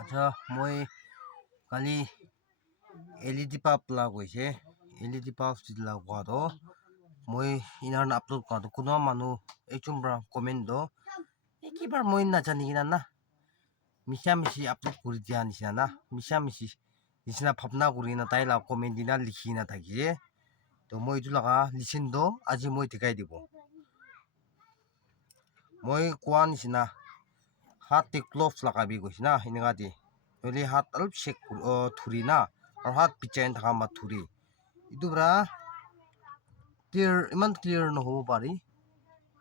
আচ্ছা মই কালি LED bulb লাগাইছে LED bulb লগোৱাটো মই ইনাৰ আপলোড কৰাটো কোনো মানুহ এইচুম পৰা কমেণ্ট দ কিবাৰ মই নাজানি কিনা না মিছা মিছি আপলোড কৰি দিয়া নিচিনা না মিছা মিছি নিচিনা ভাৱনা কৰি না তাই লাগ কমেণ্ট দিনা লিখি না থাকিছে তো মই এইটো লগা লিচেন দ আজি মই ঠিকাই দিব মই কোৱা নিচিনা হাত গ্লভছ লাগাবি কৈছে না এনেকা দি নহ'লে হাত অলপ চেক ধৰি না আৰু হাত পিচাই থকা মাত ধৰি এইটো পৰা ক্লিয়াৰ ইমান ক্লিয়াৰ নহ'ব পাৰি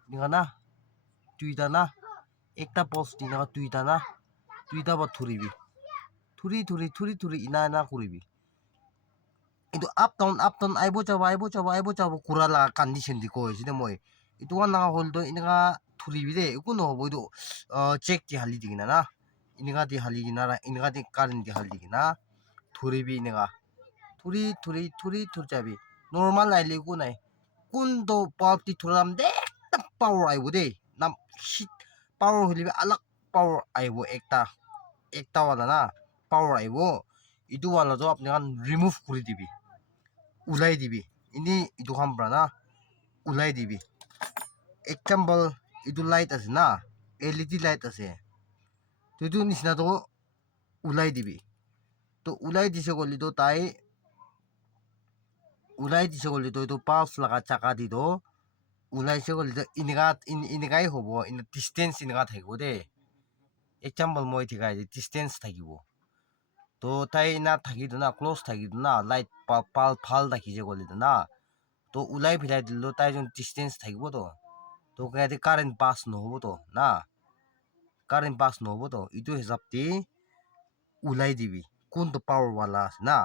এনেকা না দুইটা না একটা পোষ্ট এনেকা দুইটা বাৰ ধৰিবি ধৰি ইনা কৰিবি এইটো আপ ডাউন আহিব যাব কৰা লগা কণ্ডিশ্যন দি কৈছে দে মই এইটো লগা হ'ল তো এনেকা ধৰিবি দেই একো নহ'ব এইটো চেক দি হালি দি কিনা না এনেকা দি হালি কিনা এনেকা দি কাৰেণ্ট দি হালি কিনা ধৰিবি এনেকা ধৰি যাবি নৰ্মেল আহিলে একো নাই কোনটো পাৱাৰ দি ধৰাম দে পাৱাৰ আহিব দেই নাম পাৱাৰ হ'লে অলপ পাৱাৰ আহিব একটা वाला না পাৱাৰ আহিব এইটো वालाটো আপোনাক ৰিমুভ কৰি দিবি ওলাই দিবি এনেই এইটো কাম পৰা না ওলাই দিবি এক্সাম্পল এইটো লাইট আছে না LED লাইট আছে তো এইটো নিচিনাটো ওলাই দিবি তো ওলাই দিছে গ'লিতো তাই ওলাই দিছে গ'লিতো এইটো পাঁচ লগা চাকা দিতো ওলাইছে গ'লিতো এনেকাই হ'ব ডিষ্টেঞ্চ এনেকা থাকিব দেই এক্সাম্পল মই ঠিকাই ডিষ্টেঞ্চ থাকিব তো তাই না থাকিতো না ক্ল'জ থাকিতো না লাইট ভাল ৰাখিছে গ'লিতো না তো ওলাই ফিৰাই দিলোঁ তাই যোন ডিষ্টেঞ্চ থাকিবতো তো ইয়াতে কাৰেণ্ট পাছ নহ'বতো না কাৰেণ্ট পাছ নহ'বতো এইটো হিচাপ দি ওলাই দিবি কোনটো পাৱাৰৱালা আছে না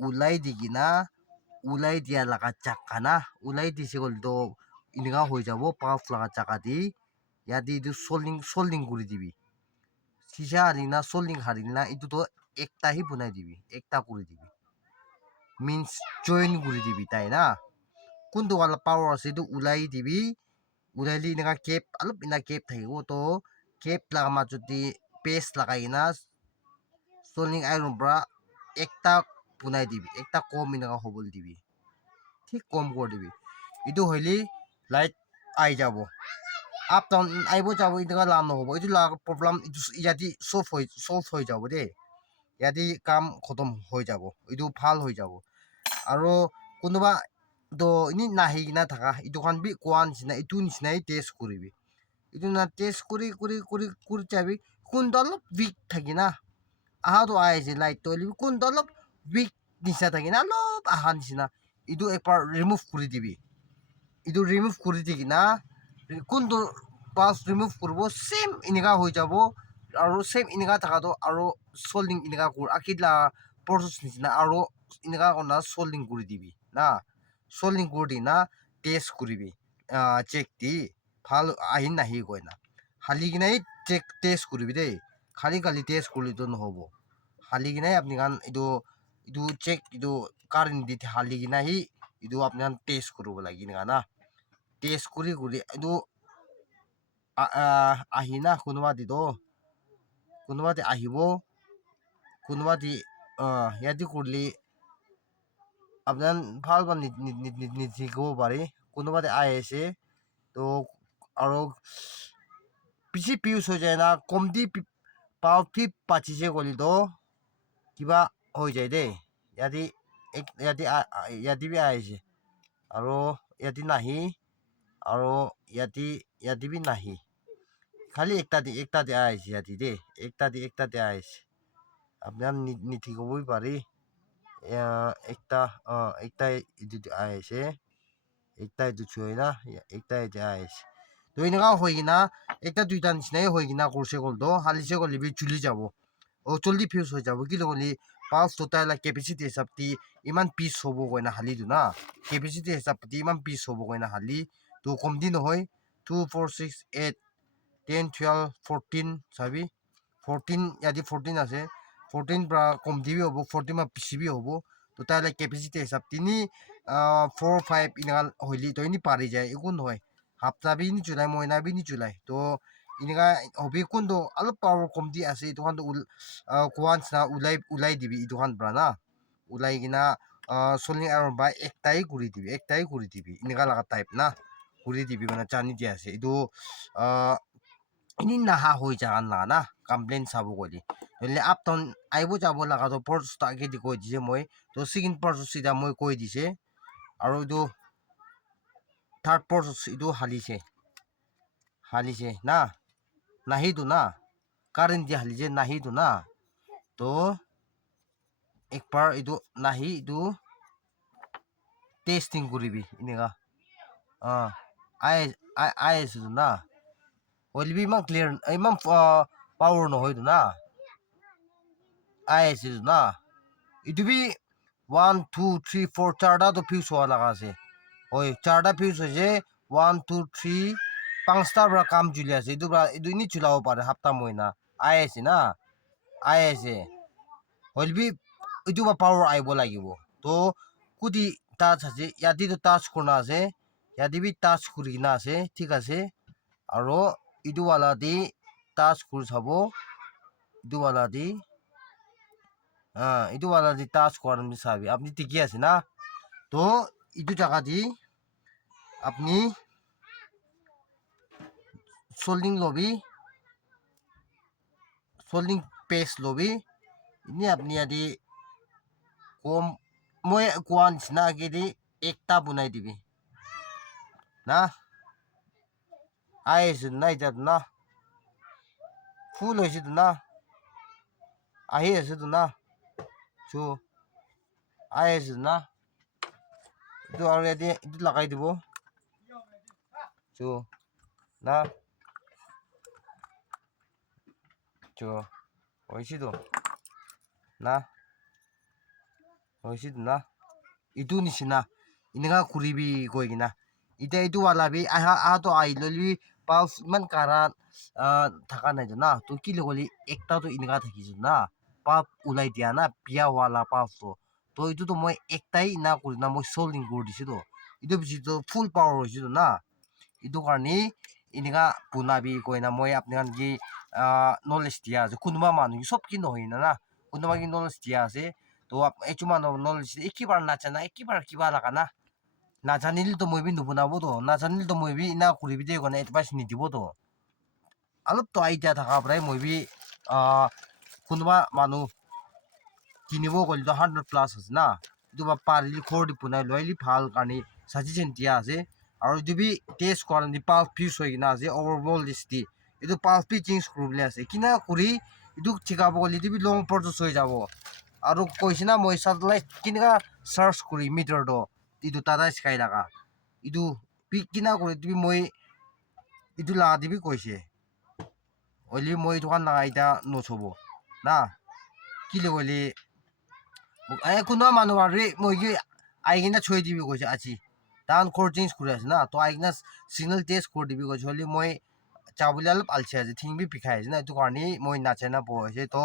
ওলাই দি কিনা ওলাই দিয়া লগা চাকা না ওলাই দিছে গ'লিতো এনেকা হৈ যাব পাঁচ লগা চাকা দি ইয়াতে এইটো চল্ডিং কৰি দিবি চিচা হাৰি না চল্ডিং হাৰি না এইটোতো একটাহি বনাই দিবি একটা কৰি দিবি মিন্স জইন কৰি দিবি তাই না কোনটো পাৱাৰ আছে এইটো ওলাই দিবি ওলাইলি এনেকা কেপ অলপ এনেকা কেপ থাকিব তো কেপ লগা মাজত দি পেষ্ট লগাই কিনা চল্ডিং আইৰণ পৰা একটা বনাই দিবি একটা কম এনেকা হ'বলৈ দিবি ঠিক কম কৰি দিবি এইটো হ'লে লাইট আহি যাব আপ ডাউন আহিব যাব এনেকা লাভ নহ'ব এইটো প্ৰব্লেম এইটো ইয়াতে চল্ভ হৈ যাব দেই ইয়াতে কাম খতম হৈ যাব এইটো ভাল হৈ যাব আৰু কোনোবা তো এনেই নাহি কিনা থাকা এইটো খান বি কোৱা নিচিনা এইটো নিচিনাই টেষ্ট কৰিবি এইটো না টেষ্ট কৰি যাবি কোনটো অলপ উইক থাকি না আহাটো আহিছে লাইটটো কোনটো অলপ উইক নিচিনা থাকি না অলপ আহা নিচিনা এইটো একবাৰ ৰিমুভ কৰি দিবি এইটো ৰিমুভ কৰি দি কিনা কোনটো পাছ ৰিমুভ কৰিব চেম এনেকা হৈ যাব আৰু চেম এনেকা থকাটো আৰু চল্ডিং এনেকা আকিলা প্ৰচেছ নিচিনা আৰু এনেকা কৰা চল্ডিং কৰি দিবি না চল্ডিং কৰি দি না টেষ্ট কৰিবি চেক দি ভাল আহি নাহি কয় না হালি কিনাই টেষ্ট কৰিবি দেই খালি টেষ্ট কৰিলেতো নহ'ব হালি কিনাই আপুনি এইটো চেক এইটো কাৰেণ্ট দি হালি কিনাই এইটো আপোনাৰ টেষ্ট কৰিব লাগে এনেকা না টেষ্ট কৰি এইটো আহি না কোনোবা দি আহিব কোনোবা দি ইয়াতে কৰিলে আপোনাৰ ভাল নিজিকিব পাৰি কোনোবা দি আহি আছে তো আৰু বেছি পিউজ হৈ যায় না কমটি পাৱাৰটি পাচিছে কৰিলেতো কিবা হৈ যায় দেই ইয়াতে বি আহিছে আৰু ইয়াতে নাহি আৰু ইয়াতে বি নাহি খালি একটা দি আহিছে ইয়াতে দেই একটা দি আহিছে আপনার নিঠি কবই পারি একটা আহিছে একটা ছুঁই না একটা আহিছে তো এনেকা হৈ কিনা একটা দুইটা নিচিনাই হৈ কিনা কৰিছে গ'লতো হালিছে গ'লে চুলি যাব জলদি ফিউজ হৈ যাব কি লগলি পাঁচ দুটাই কেপাচিটি হিচাপ দি ইমান পিচ হ'ব কয় না হালিটো না কেপাচিটি হিচাপ দি ইমান পিচ হ'ব কয় না হালি তো কমতি নহয় 2 4 6 8 10 12 14 চাবি 14 ইয়াতে 14 আছে 14 পৰা কমতি বি হ'ব 14 পৰা বেছি বি হ'ব তো তাই কেপাচিটি হিচাপ তিনি 4 5 এনেকা হ'লে তো এনে পাৰি যায় একো নহয় হাপ্তা বি নি চুলাই মইনা বি নি চুলাই তো ইনিকা হবি কোনটো অলপ পাৱাৰ কমটি আছে এইটো খান কোৱান্স না উলাই দিবি এইটো খান পৰা না উলাই কিনা চলিং আইৰন বা একটাই কৰি দিবি ইনিকা লাগা টাইপ না কৰি দিবি মানে জানি দিয়া আছে এইটো ইনি নাহা হৈ যাগান লাগা না কমপ্লেইন চাব গলি হলে আপ ডাউন আইব যাব লাগা তো প্ৰচেছটো আগেদি কৈ দিছে মই তো সেকেন্ড প্ৰচেছ সিধা মই কৈ দিছে আৰু এইটো থাৰ্ড প্ৰচেছ এইটো হালিছে না নাহিটো না কাৰেন্ট দিয়ে হালিছে নাহিটো না তো একবাৰ এইটো নাহি এইটো টেস্টিং কৰিবি এনেকা আই আছে না হলিবি ইমান ক্লিয়াৰ ইমান পাৱাৰ নহয়তো না আই আছে না এইটো বি 1 2 3 4 চাৰটা তো ফিউজ হোৱা লগা আছে হয় চাৰটা ফিউজ হৈছে 1 2 3 পাঁচটা পৰা কাম চলি আছে এইটো ইনি চলাব পাৰে সাপ্তাহ মহিনা আই আছে না আই আছে হলিবি এইটো পাৱাৰ আহিব লাগিব তো কুদি টাচ আছে ইয়াতে তো টাচ কৰা আছে ইয়াতে বি টাচ কৰি কিনা আছে ঠিক আছে আৰু এইটো वाला দি টাচ কৰি চাব এইটো वाला দি এইটো वाला দি টাচ কৰা চাবি আপনি ঠিকই আছে না তো এইটো জায়গা দি আপনি সোল্ডিং লবি সোল্ডিং পেস্ট লবি ini আপনি আদি কম মই কোৱা নিচিনা আগেদি একটা বনাই দিবি না আই আছে না এতিয়া না ফুল হৈছে তো না আহি আছে তো না চো আই আছে না এইটো আৰু এতিয়া এইটো লগাই দিব চো না চো হৈছে তো না হৈছে তো না এইটো নিচিনা এনেকা কৰিবি কৈ কিনা এতিয়া এইটো वालाবি আহাতো আহি ললি পালছ ইমান কাৰা থাকা নাই না তো কি লগলি একটাতো এনেকা থাকিছো না পাপ ওলাই দিয়া না পিয়া वाला পাপটো তো এইটো মই একটাই না কৰি না মই সোল্ডিং কৰি দিছো তো এইটো পিছতো ফুল পাৱাৰ হৈছে তো না এইটো কাৰণে এনেকা পুনাবি কৈ না মই আপোনাক কি নলেজ দিয়া আছে কোনোবা মানুহ সব কি নহয় না কোনোবা কি নলেজ দিয়া আছে তো এইটো মানুহ নলেজ একেবাৰে নাজানা একেবাৰে কিবা লাগা না নাজানিলেতো মই বি নুবনাব তো নাজানিলেতো মই বি ইনা কৰিবি দে কাৰণে এডভাইচ নিদিব তো অলপতো আইডিয়া থকা পৰাই মই বি কোনোবা মানুহ কিনিব গ'লেতো 100+ আছে না এইটো পাৰিলে ঘৰতে বনাই লৈ ভাল কাৰণে সাজেশন দিয়া আছে আৰু এইটো বি টেষ্ট কৰা পালছ ফিউজ হৈ কিনা আছে অভাৰঅল দিছে এইটো পালছ বি চেঞ্জ কৰিবলৈ আছে কিনা কৰি এইটো ঠিকাব গ'লে এইটো বি লং প্ৰচেছ হৈ যাব আৰু কৈছে না মই চেটেলাইট কেনেকা চাৰ্চ কৰি মিটাৰটো এইটো তাতে শিকাই থাকা এইটো কিনা কৰি তুমি মই এইটো লাগা দিবি কৈছে হলি মই এইটো কান লাগা এতিয়া নচব না কি লগলি কোনোবা মানুহ আৰু মই কি আহি কিনা থৈ দিবি কৈছে আজি তাহান ঘৰ চেঞ্জ কৰি আছে না তো আহি কিনা চিগনেল টেষ্ট কৰি দিবি কৈছে হলি মই চাবলৈ অলপ আলচি আছে ঠিং বি পিখাই আছে না এইটো কাৰণে মই নাচানা পঢ়িছে তো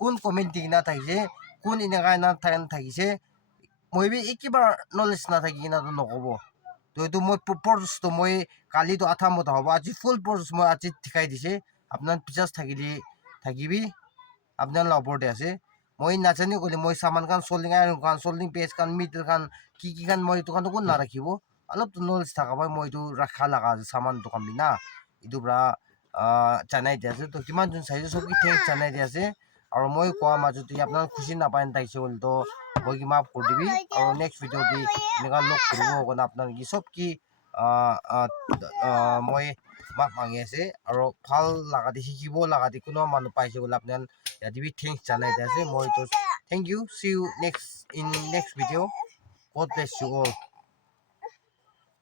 কোন কমেণ্ট দি কিনা থাকিছে কোন এনেকা থাকিছে মই বি একেবাৰে নলেজ নাথাকি কিনাতো নক'ব তো এইটো মই প্ৰচেছটো মই কালিতো আঠা মতা হ'ব আজি ফুল প্ৰচেছ মই আজি শিকাই দিছে আপোনাৰ পিছাছ থাকিবি আপোনাৰ ওপৰতে আছে মই নাজানি ক'লে মই সামান খান সোল্ডিং আইৰন খান সোল্ডিং পেজ খান মিটাৰ খান কি খান মই এইটো খান কোন নাৰাখিব অলপ নলেজ থকা পাই মই এইটো ৰাখা লগা আছে সামান দোকান বি না এইটো পৰা জানাই দিয়া আছে তো কিমান জন চাইছে চব কি থেংক জানাই দিয়া আছে আৰু মই কোৱা মাজতে আপোনাৰ খুচি নাপায় তাইছে হ'ল তো মই কি মাফ কৰি দিবি আৰু নেক্সট ভিডিঅ' দি এনেকুৱা লগ কৰিব কাৰণে আপোনাৰ কি চব কি মই মাফ মাগি আছে আৰু ভাল লগা দি শিকিব লগা দি কোনো মানুহ পাইছে বোলে আপোনাৰ ইয়াতে বি থেংকস জানাই দিয়া আছে মই তো thank you see you next in next video god bless you all